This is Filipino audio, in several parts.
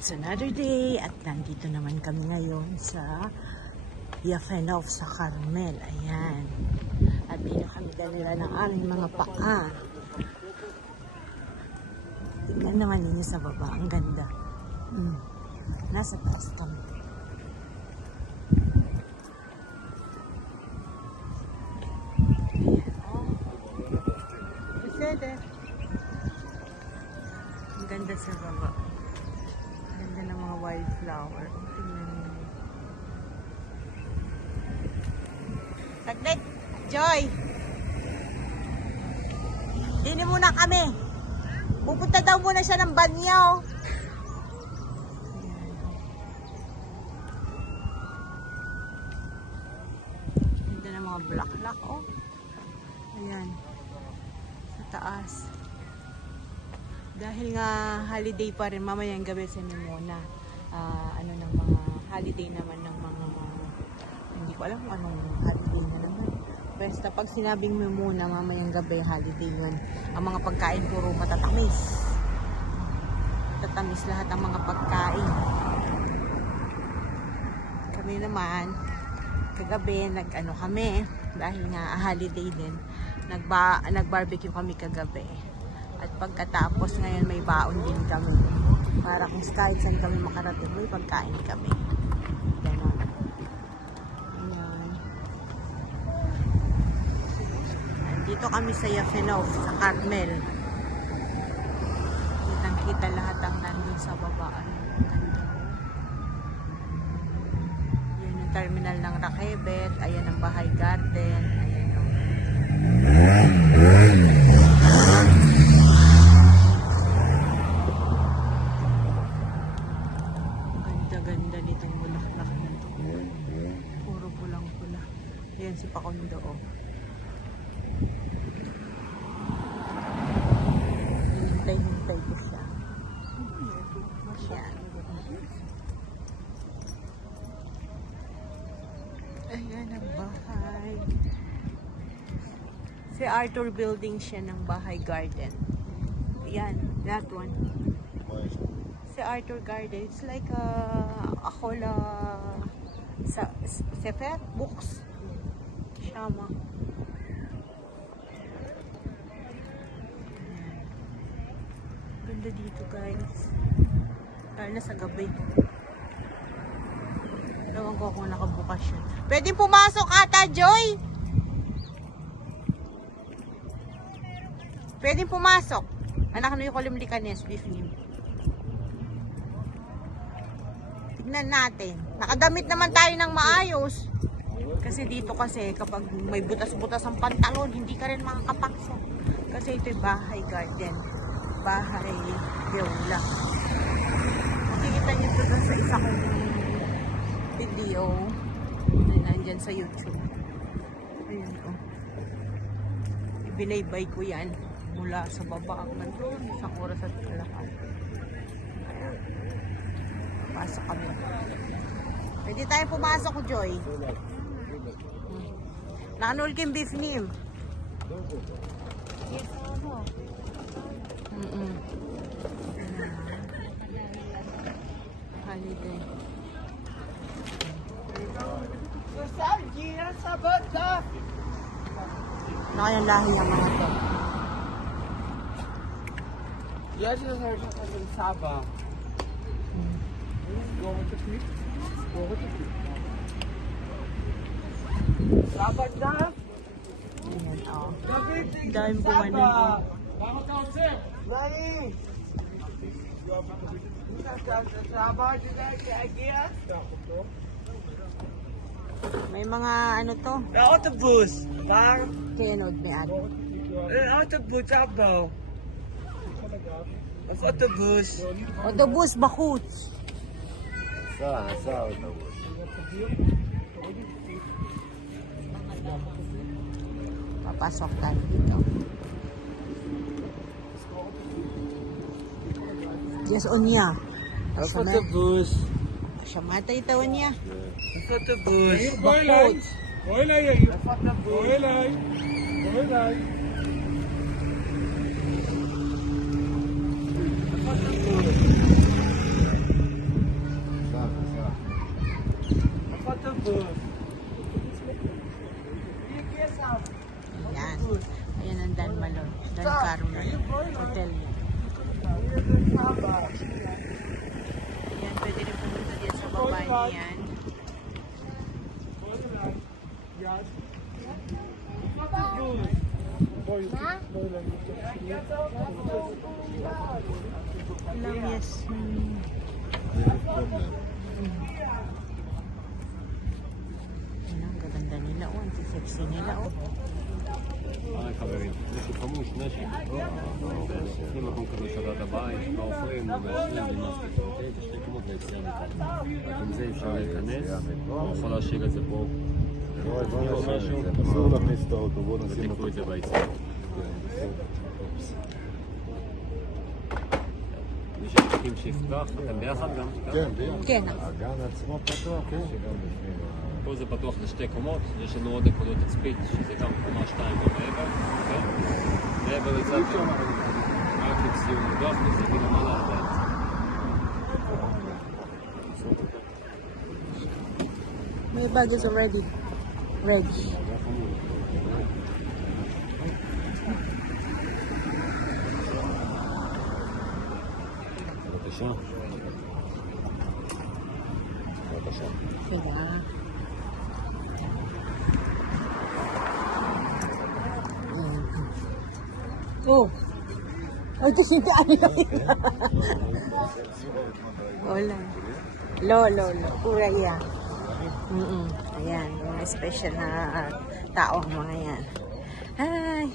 It's another day at nandito naman kami ngayon sa Yafenov sa Carmel. Ayan. At dito kami dalila ng aming mga paa. Tingnan naman ninyo sa baba. Ang ganda. Nasa taas kami. Ang ganda sa baba. Ang ganda ng mga wildflower. Tingnan nyo. Saglit! Joy! Dini muna kami. Pupunta daw muna siya ng banyaw. Ganda ng mga bulaklak, oh. Ayan. Sa taas. Dahil nga holiday pa rin, mamayang gabi sa Nimona. Ano ng mga holiday naman ng mga, hindi ko alam kung anong holiday na naman. Basta pag sinabing Nimona, mamayang gabi, holiday yun. Ang mga pagkain puro matatamis. Matatamis lahat ang mga pagkain. Kami naman, kagabi, nag-ano kami, dahil nga holiday din, nag-barbecue kami kagabi. At pagkatapos ngayon may baon din kami. Para kung kahit saan kami makarating, may pagkain kami. Ganon. Ayan. Dito kami sa Yafenov, sa Carmel. Kitang-kita lahat ang nandun sa babaan. Yan yung terminal ng Rakebet. Ayan ang Bahay Garden. Ayan o. Ganda nitong bulaklak na to. Puro pulang-pula. Ayan si Pakondo, oh. Hintay ko siya. Ayan. Ayan ang bahay. Si Arthur building siya ng Bahay Garden. Ayan, that one. Si Arthur Garden, it's like Akola Sefer books. Shama. Ganda dito, guys. Lalo na sa gabi. Ewan ko kung nakabukas yun. Pwede pumasok ata, Joy! Pwede pumasok. Anak na yung Kulimlikanes, beef nim. Tignan natin. Nakadamit naman tayo ng maayos. Kasi dito kasi kapag may butas-butas ang pantalon, hindi ka rin makakapakso. Kasi ito'y Bahay Garden. Bahay Beula. Nakikita nyo ito sa isa kong video na nandyan sa YouTube. Ayun o. Ibinaybay ko yan mula sa baba hanggang doon. Isang oras at kalahati. Ayan. Pasok kami. Pwede tayo pumasok, Joy. Nakanul kim beef nim. Holiday. Nakayang lahi ang mga to. Ja, das ist halt schon Saba. Saba da? Ayan, oh. Dahil buwan na yun. Nein! Saba, May mga ano to? der Autobus. Daar. Kenod may ano. Autobus, Saba. Das Autobus. Autobus bakut. Sa autobus. Papasok tayo dito. Yes, Onya. Das Autobus. Siya matay ito, Onya. Das Autobus. Bakut. Das Autobus. Ayan. Ayan ang Dan Malone. Dan Carmen. Hotel niya. Ayan, pwede rin pumunta diyan sa baba niyan. Alam, yes. Ayan, ang gaganda nila. Oh, ang sexy nila. Oh. היי חברים, מישהו חמוש, נשק. נותנים מקום כזה שבת הבית, באופרים, מאשרים, נמאסטיק, אוקיי? זה 2 קומות ויציאה מכאן. רק עם זה אפשר להיכנס, הוא יכול להשאיר את זה פה. אסור להכניס את האוטו, בואו נשים ותיקחו את זה ביציאה. מי שתקים שיפתח, אתם ביחד גם? כן, ביחד. כן. הגן עצמו פתוח, כן. פה זה פתוח ל2 קומות, יש לנו עוד נקודות תצפית, שזה גם קומה 2 או מעבר, אוקיי? מעבר לזה, רק עם סיום מודח, וזה גיל המעלה עדיין. My bag is already ready. בבקשה. בבקשה. Sila. Oh. Ay, kasi hindi ano yun. Wala. Lo. Uraya. Ayan, mga special na tao ang mga yan. Ay.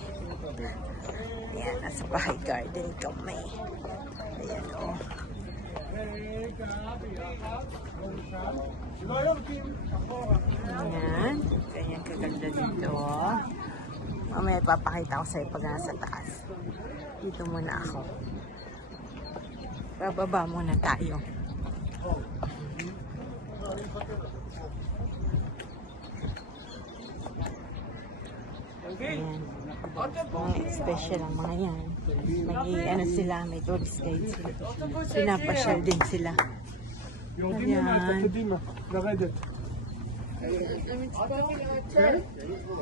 Ayan, nasa bahay garden kami. Ayan, oh. Ayan. Ganyan kaganda dito. Mamaya ipapakita ko sa'yo pag nasa taas. Dito muna ako. Bababa muna tayo. Ayan. Mga special ang mga yan. May ano sila, may tourist guide sila. Pinapasyal din sila. Ayan. קדימה, לרדת.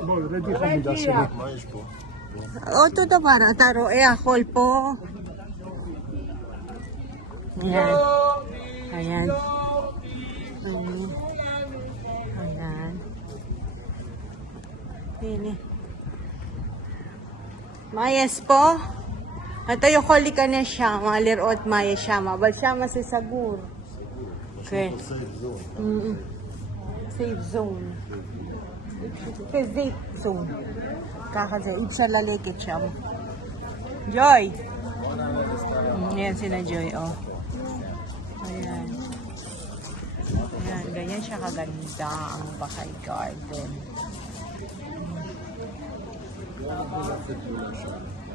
בואי, רדי חמודה שלי. מה יש פה? אותו דבר, אתה רואה החול פה. Ayan. Ayan. Ayan. Ayan. מה יש פה? אתה יכול להיכנס שם, לראות מה יש שם, אבל שם זה סגור. כן. סייף זון. זה זייף זון. ככה זה, אי אפשר ללכת שם. ג'וי! Ayan si na Joy, oh. Ayan. Ayan, ganyan siya kaganda ang Bahay Garden.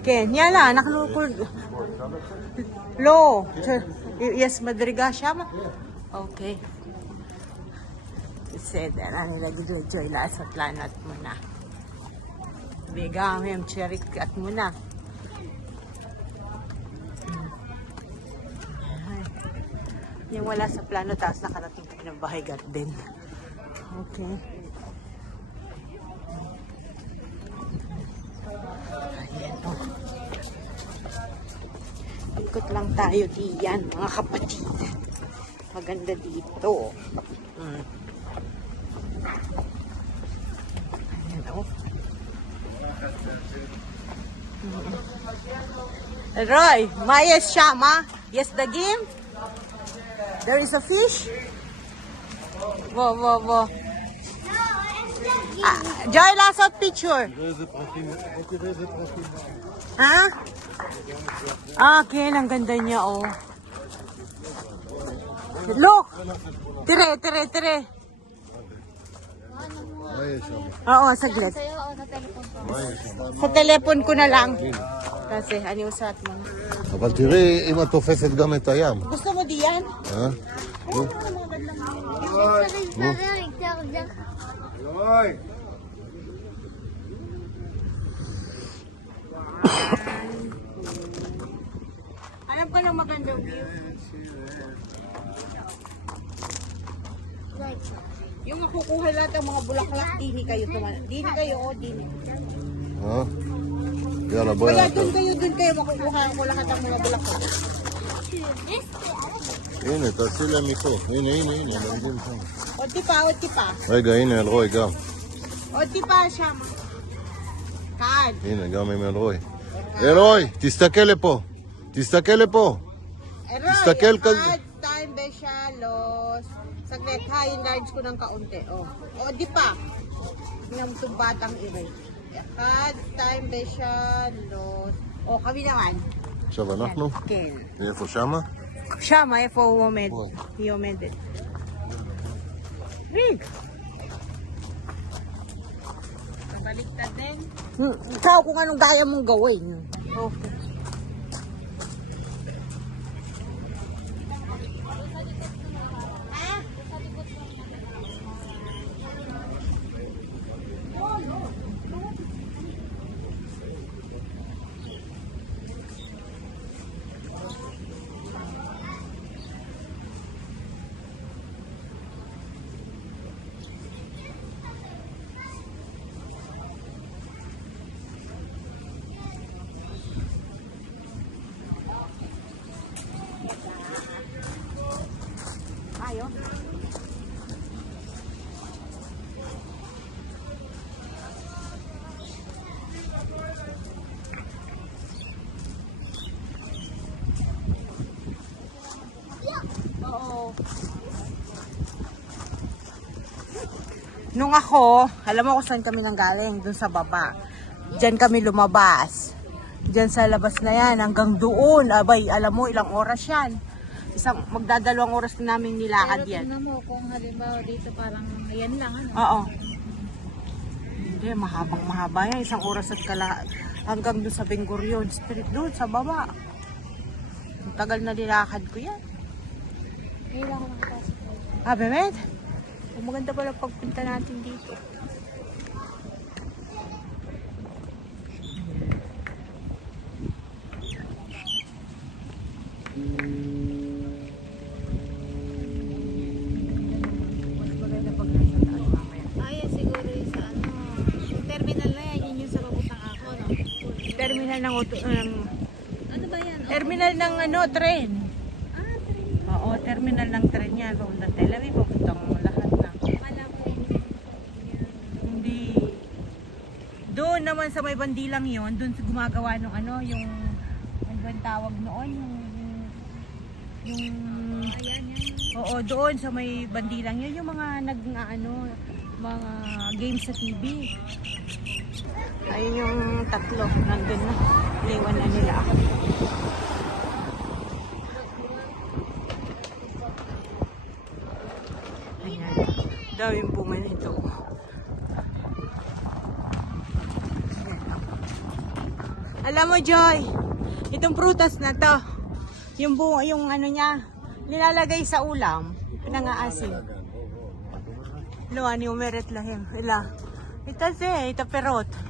כן, יאללה, אנחנו לא, יש מדרגה שם? אוקיי. בסדר, אני אגיד לג'וי לעשות לנו תמונה. וגם הם צ'ריק התמונה. Yung wala sa plano, taas nakarating kami ng Bahay Garden. Okay. Ayan o. Ikot lang tayo diyan, mga kapatid. Maganda dito. Ayan o. Roy, Mayes Shama. Yes, the game? There is a fish? Whoa. Joy, last out picture. Ha? Okay, ang ganda niya, oh. Look! Tire. מה יש שם? Oo, saglit. מה יש שם? Sa telepon ko na lang. Kasi, ano yung usat mo? אבל תראי אם את תופסת גם את הים. Gusto mo diyan? אה? נו. Alam ko lang magandang view. Yung makukuha lahat ng mga bulaklak, dini kayo. Dini kayo, o dini. ها يلا Kaya بويا dun kayo makukuha ko lahat ng mga bulaklak. הנה תעשי להם מפה, הנה לומדים שם. O tipa. רגע הנה אלרועי גם, O tipa siya. Kaan. הנה גם עם אלרועי. אלרועי תסתכל לפה, תסתכל לפה. Eroy, Istakal ka- hard time besyalos. Saglit, ha, enlarge ko ng kaunti. O di pa. Yung tumbatang iray. Hard time besyalos. O, kami naman. עכשיו אנחנו, כן. איפה שמה? שם, איפה הוא עומד? וואו. היא עומדת. ריג. Baliktad din. Ikaw kung anong gaya mong gawin. Okay. Ayo. Oo. Nung ako, alam mo kung saan kami nanggaling? Dun sa baba. Diyan kami lumabas. Diyan sa labas na yan, hanggang doon. Abay, alam mo, ilang oras yan. Magdadalawang oras na namin nilakad Pero yan. tingnan mo kung halimbawa dito parang ayan lang ano. Oo. Hindi, mahabang mahaba yan. Isang oras at kalahati. Hanggang doon sa Bengorion Street, doon sa baba. Ang tagal na nilakad ko yan. Kailangan ng pasok. Ah, Bemet? Oh, maganda pala pagpunta natin dito. Mas maganda pag nasa taas mamaya. Ayan siguro yung sa ano. Yung terminal na yan, yun yung sa papuntang ako, no? Terminal ng Ano ba yan? terminal ng tren. Train. Oo, terminal ng tren yan. Papuntang Tel Aviv, papuntang lahat na. Alam ko yun. Hindi. Doon naman sa may bandilang yon, doon sa gumagawa ng yung ano ba ang tawag noon? Yung Ayan, yan. oo, doon sa may bandilang yun, yung mga mga games sa TV. Ayun yung tatlo, nandun na. Iwan na nila ako. Ayan. Daming bunga nito. Alam mo, Joy, itong prutas na to, yung bunga, yung niya, nilalagay sa ulam, pinangaasin. Lo, ani umeret lahim. Ila. Ito perot.